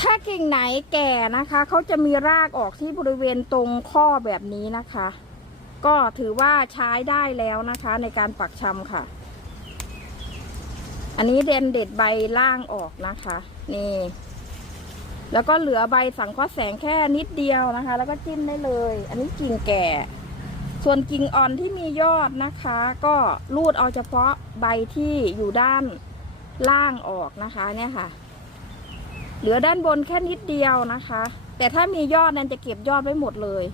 ถ้ากิ่งไหนแก่นะคะเขาจะมีรากออกที่บริเวณตรงข้อแบบนี้นะคะ ก็ถือว่าใช้ได้แล้วนะคะในการปักชำค่ะ อันนี้เด่นเด็ดใบล่างออกนะคะ นี่ แล้วก็เหลือใบสังเคราะห์แสงแค่นิดเดียวนะคะ แล้วก็จิ้มได้เลย อันนี้กิ่งแก่ ส่วนกิ่งอ่อนที่มียอดนะคะ ก็รูดเอาเฉพาะใบที่อยู่ด้านล่างออกนะคะ เนี่ยค่ะ เหลือด้านบนแค่นิดเดียวนะคะ แต่ถ้ามียอดนั้นจะเก็บยอดไว้หมดเลย